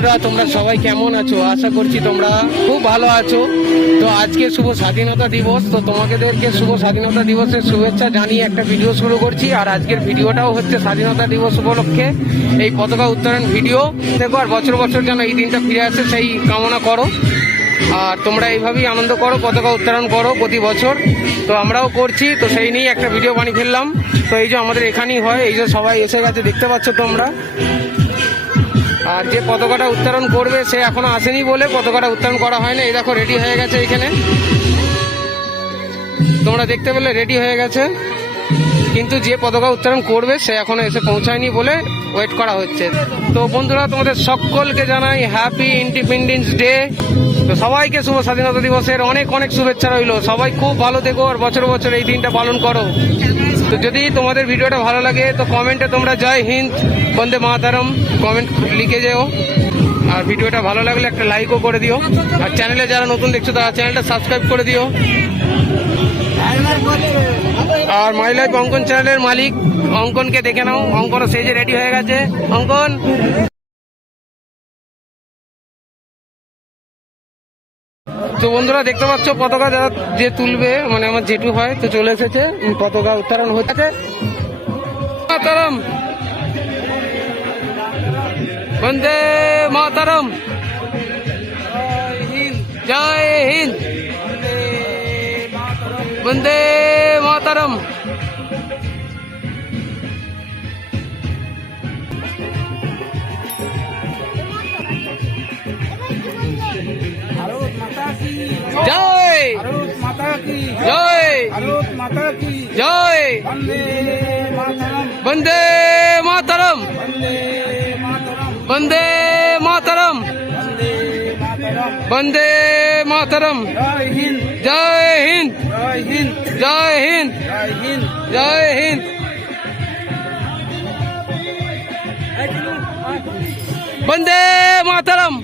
বন্ধুরা, তোমরা সবাই কেমন আছো? আশা করছি তোমরা খুব ভালো আছো। তো আজকে শুভ স্বাধীনতা দিবস, তো তোমাদেরকে শুভ স্বাধীনতা দিবসের শুভেচ্ছা জানিয়ে একটা ভিডিও শুরু করছি। আর আজকের ভিডিওটাও হচ্ছে স্বাধীনতা দিবস উপলক্ষে এই পতাকা উত্তোলন ভিডিও। দেখো, আর বছর বছর যেন এই দিনটা ফিরে আসে সেই কামনা করো। আর তোমরা এইভাবেই আনন্দ করো, পতাকা উত্তোলন করো প্রতি বছর। তো আমরাও করছি, তো সেই নিয়েই একটা ভিডিও বানিয়ে ফেললাম। তো এই যে আমাদের এখানেই হয়, এই যে সবাই এসে গেছে, দেখতে পাচ্ছ তোমরা। আর যে পতাকাটা উত্তোলন করবে সে এখনো আসেনি বলে পতাকাটা উত্তোলন করা হয় না। এই দেখো রেডি হয়ে গেছে, এখানে তোমরা দেখতে পেলে রেডি হয়ে গেছে, কিন্তু যে পতাকা উত্তোলন করবে সে এখনো এসে পৌঁছায়নি বলে ওয়েট করা হচ্ছে। তো বন্ধুরা, তোমাদের সকলকে জানাই হ্যাপি ইন্ডিপেন্ডেন্স ডে। তো সবাইকে শুভ স্বাধীনতা দিবসের অনেক অনেক শুভেচ্ছা রইল। সবাই খুব ভালো থেকো আর বছর বছর এই দিনটা পালন করো। তো যদি তোমাদের ভিডিওটা ভালো লাগে তো কমেন্টে তোমরা জয় হিন্দ, বন্দে মাতারম কমেন্ট লিখে যেও। আর ভিডিওটা ভালো লাগলে একটা লাইকও করে দিও। আর চ্যানেলে যারা নতুন দেখছো তারা চ্যানেলটা সাবস্ক্রাইব করে দিও। আর মাই লাইফ অঙ্কন চ্যানেলের মালিক অঙ্কনকে দেখে নাও, অঙ্কনও সেজে রেডি হয়ে গেছে। অঙ্কন, তো বন্ধুরা দেখতে পাচ্ছ পতাকা যারা যে তুলবে, মানে আমার জেঠু হয়, তো চলে এসেছে, পতাকা উত্তোলন হচ্ছে। মাতারম, বন্দে মাতারম, জয় হিন্দ, বন্দে মাতারম। জয় মাতা কি জয়, মাতা কি জয়, বন্দে মাতারম, বন্দে মাতারম, বন্দে মাতারম, জয় হিন্দ, জয় হিন্দ, জয় হিন্দ, জয় হিন্দ, বন্দে মাতারম।